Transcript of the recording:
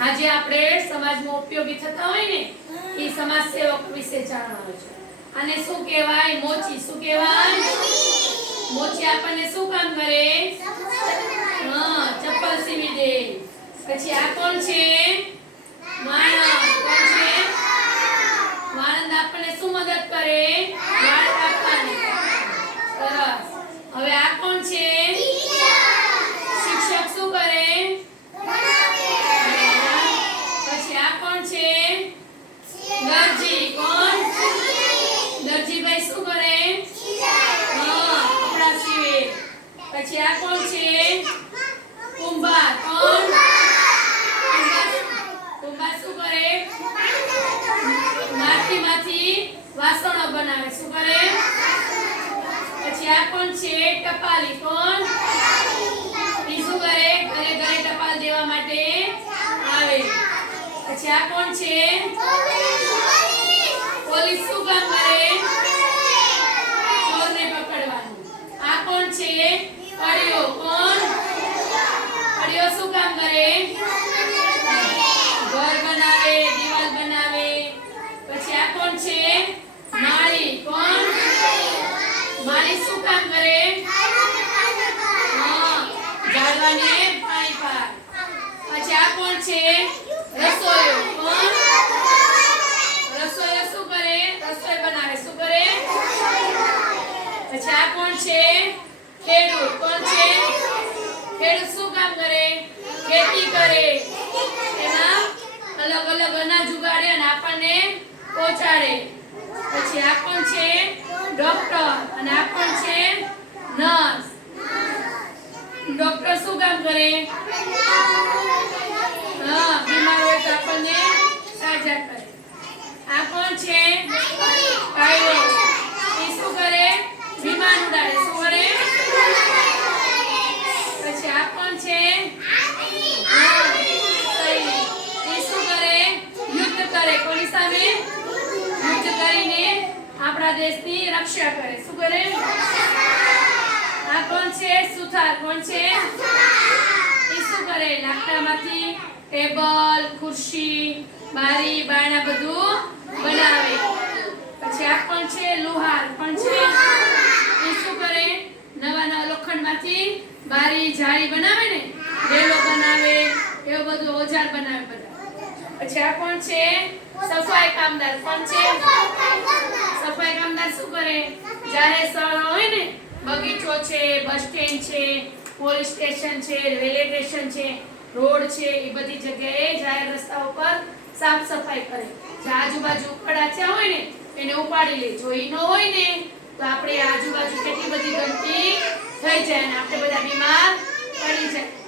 આજે આપણે સમાજમાં ઉપયોગી થતા હોય ને એ સમાજ સેવક વિશે જાણવાનું છે. અને શું કહેવાય મોચી? શું કહેવાય? મોચી આપણને શું કામ કરે હા ચપ્પલ સીવી દે પછી આ કોણ છે માણસ કોણ છે માણસ આપણને શું મદદ કરે વાળ કાપવાની સરસ હવે આ કોણ છે શિક્ષક શું કરે પછી આ કોણ છે દરજી કોણ દરજીભાઈ શું કરે હા કપડા સીવે કોણ છે? કુંભાર. કોણ કુંભાર શું કરે? માટીમાંથી વાસણો બનાવે. શું કરે? પછી આ કોણ છે ટપાલી કોણ બીજું શું કરે? ઘરે ઘરે ટપાલ દેવા માટે આવે. પછી આ કોણ છે? પોલીસ શું કામ કરે ચોરને પકડવાનું આ કોણ છે કડિયો કોણ કડિયો શું કામ કરે ઘર બનાવે દિવાલ બનાવે પછી આ કોણ છે માળી કોણ માળી શું પછી આ કોણ છે? રસોયો કોણ? શું કરે? રસોઈ બનાવે. શું કરે? પછી આ કોણ છે? ખેડૂત. કોણ છે? ખેડૂત શું કામ કરે? ખેતી કરે. એના અલગ અલગ અનાજ ઉગાડે અને આપણને પહોંચાડે પછી આ કોણ છે? ડોક્ટર અને આ કોણ છે નર્સ. ડોક્ટર શું કામ કરે? હા બીમાર હોય તો આપણને સાજા કરે. આ કોણ છે પાયલોટ એ શું કરે? વિમાન ઉડાડે. શું કરે? પછી આ કોણ છે હા, એ શું કરે? યુદ્ધ કરે. કોની સામે? આપણા દેશની રક્ષા કરે. શું કરે? આ કોણ છે? સુથાર. કોણ છે? એ શું કરે? લાકડામાંથી ટેબલ, ખુરશી, બારી, બારણા બધું બનાવે. પછી આ કોણ છે? લુહાર. કોણ છે? એ શું કરે? નવા નવા લોખંડમાંથી બારી, જાળી બનાવે ને? રેલો બનાવે, એવું બધું ઓજાર બનાવે બધા. પછી આ કોણ છે? સફાઈ કામદાર. કોણ છે? શું કરે જ્યારે સ્થળ હોય ને, બગીચો છે, બસ સ્ટેન્ડ છે, પોલીસ સ્ટેશન છે, રેલવે સ્ટેશન છે, રોડ છે, એ બધી જગ્યાએ જાહેર રસ્તા ઉપર સાફ સફાઈ કરે. જે આજુબાજુ ઉખડાચ્યા હોય ને, એને ઉપાડી લે. જો ન હોય ને, તો આપણે આજુબાજુ કેટલી બધી ગંદકી થઈ જાય અને આપણે બધા બીમાર પડી જાય.